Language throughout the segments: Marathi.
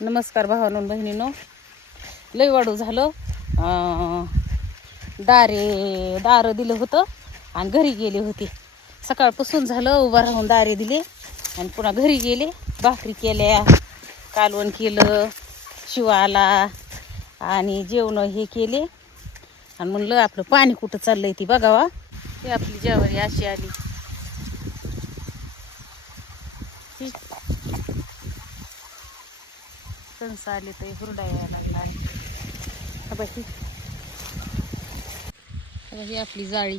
नमस्कार भावांनो बहिणींनो, लय वाढू झालं. दार दिलं होतं आणि घरी गेले होते. सकाळपासून झालं उभा राहून दारे दिले आणि पुन्हा घरी गेले. भाकरी केल्या, कालवण केलं, शिवा आला आणि जेवण हे केले आणि म्हणलं आपलं पाणी कुठं चाललंय ती बघावा. ते आपली ज्वारी अशी आली. कणस आले तर हुरडा यायला लागला. ही आपली जाळी,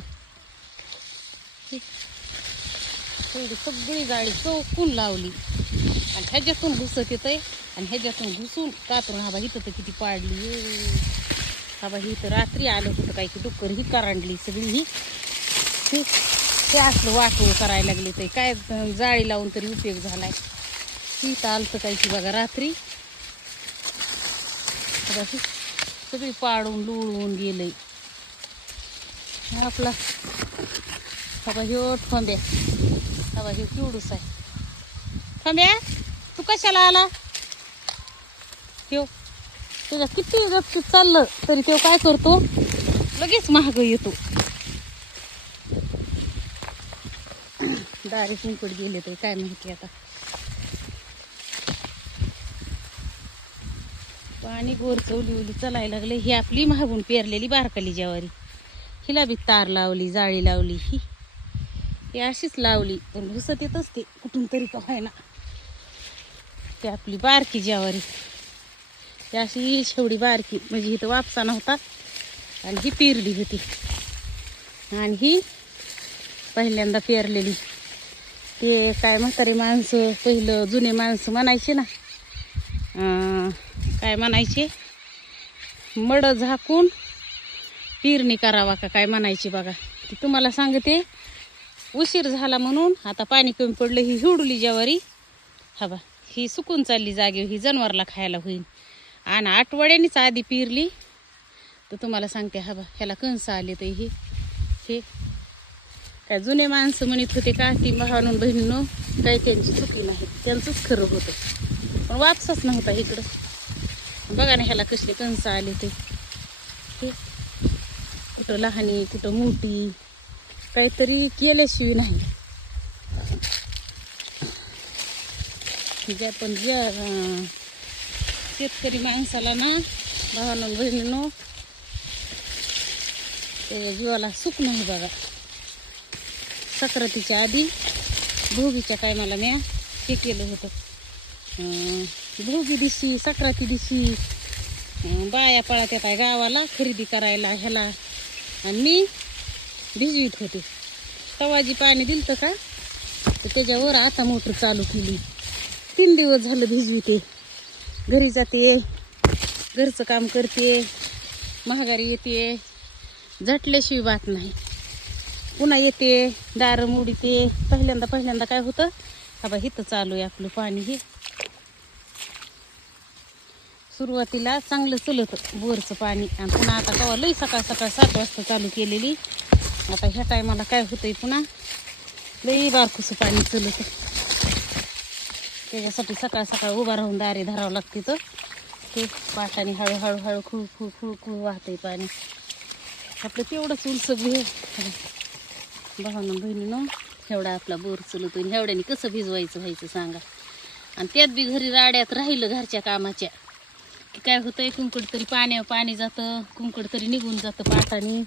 एवढी सगळी जाळी चौकून लावली आणि ह्याच्यातून घुसत येतंय आणि ह्याच्यातून घुसून कातरून हा इथं तर किती पाडली. हा ही तर रात्री आलं होतं काही की डुक्कर ही करांडली सगळी. ते असलं वाटोळ करायला लागले तर काय जाळी लावून तरी उपयोग झालाय. ही तर आलं तर काही की बघा रात्री सगळी पाडून लुळवून गेलंय. आपला बाबा ह्यो थांब्या, बाबा ह्यो केवढूच आहे. थांब्या तू कशाला आला? ह्यो त्याच्या किती गपचूप चाललं तरी तो काय करतो, लगेच महाग येतो. दारी कुंकड गेले तर काय माहिती. आता पाणी गोर चवली उली चालायला लागले. ही आपली महागून पेरलेली बारकाली ज्वारी, हिला बी तार लावली, जाळी लावली. ही अशीच लावली पण घुसत येत असते कुठून तरी का व्हायना. ती आपली बारकी ज्वारी, ती अशी शेवडी बारकी म्हणजे इथं वापसा नव्हता आणि ही पेरली होती. आणि ही पहिल्यांदा पेरलेली. ते काय म्हातारी माणसं पहिलं जुने माणसं म्हणायचे ना, काय म्हणायचे, मड झाकून पेरणी करावा का काय म्हणायचे बघा. ती तुम्हाला सांगते. उशीर झाला म्हणून आता पाणी कमी पडलं. ही हिवडुली ज्वारी हवा ही सुकून चालली जागे. ही जनावरला खायला होईल. आणि आठवड्यानीच आधी पेरली तर तुम्हाला सांगते हवा ह्याला कणस आले. तर हे काय जुने माणसं म्हणत होते का ती भावांनो बहिणींनो, काही त्यांची चुकी नाही, त्यांचंच खरं होतं. पण वापसच नव्हता इकडं. बघा ना ह्याला कसले कणस आले. ते कुठं लहानी कुठं मोठी, काहीतरी केल्याशिवाय नाही. ज्या पण ज्या शेतकरी माणसाला ना भावांनो बहिणींनो, त्याच्या जीवाला सुख नाही बघा. सक्रातीच्या आधी भोगीच्या टायमाला मी हे केलं होतं. भोगी दिवशी सक्राती दिवशी बाया पळत येत आहे गावाला खरेदी करायला ह्याला आणि मी भिजवीत होते. तवाजी पाणी दिलं का तर त्याच्यावर आता मोटर चालू केली. 3 दिवस झालं भिजविते. घरी जाते, घरचं काम करते, महागारी येते, झटल्याशिवाय बात नाही. पुन्हा येते, दारं मोडीते. पहिल्यांदा काय होतं, हा बा इथं चालू आहे आपलं पाणी. हे सुरुवातीला चांगलं चलत बोरचं पाणी आणि पुन्हा आता कवा लई सकाळ 7 वाजता चालू केलेली. आता ह्या टायमाला काय होतंय, पुन्हा लई बारकुसं पाणी चलत. त्याच्यासाठी सकाळ उभा राहून दारे धरावं लागते. तर ते पाटाने हळूहळू खुळ वाहतंय पाणी. आपलं तेवढंच उलसं बी भावांनो बहिणीनं एवढा आपला बोर चलतोय. एवढ्याने कसं भिजवायचं व्हायचं सांगा. आणि त्यात बी घरी राड्यात राहिलं घरच्या कामाच्या की काय होतंय, कुंकड तरी पाणी जातं, कुंकड तरी निघून जातं पाटाने.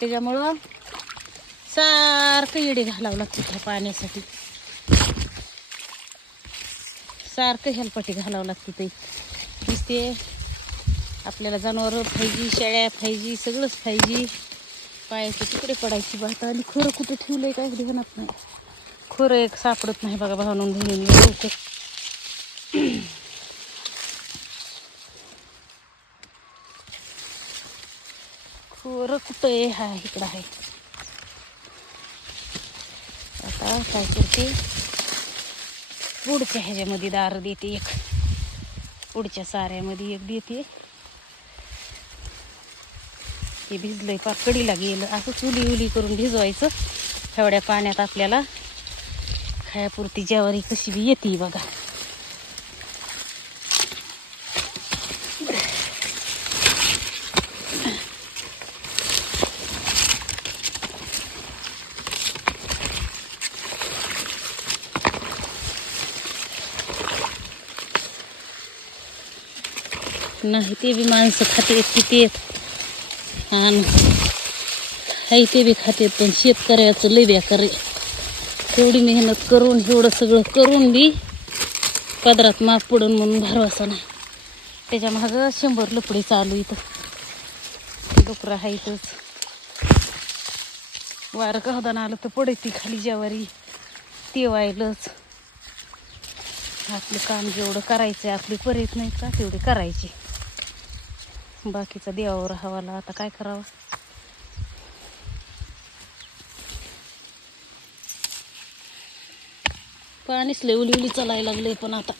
त्याच्यामुळं सारखं येडे घालावं लागतं त्या पाण्यासाठी. सारखं हेलपाटी घालावं लागतं. ते नुसते आपल्याला जनावरं पाहिजे, शेळ्या पाहिजे, सगळंच पाहिजे. पायाचे तुकडे पडायची बात आणि खोरं कुठं ठेवलंय काय ध्यानात नाही. खोरं एक सापडत नाही बघा भावांनो बहिणींनो लवकर. खोरं कुठं आहे? हा इकडं आहे. आता काय करते, पुढच्या ह्याच्यामध्ये दार देते एक, पुढच्या साऱ्यामध्ये एक देते. हे भिजलंय पार कडीला गेलं. असं चुली करून भिजवायचं. एवढ्या पाण्यात आपल्याला खायापुरती ज्वारी कशी बी येते बघा. नाही ते बी माणसं खाते किती आहेत आणि हाय ते बी खातेत, पण शेतकऱ्याचं लय बेकार आहे. तेवढी मेहनत करून एवढं सगळं करून बी पदरात माप पडून म्हणून भरवसा नाही. त्याच्या मागं 100 लपडी चालू इथं डुकरं आहेतच. वारं कहदान आलं तर पडती खाली ज्वारी ते व्हायलंच. आपलं काम जेवढं करायचं आपली परीत नाही का तेवढी करायची. बाकीचा देवावर हवाला आता काय करावं. पाणीच लय उली चालायला लागले पण आता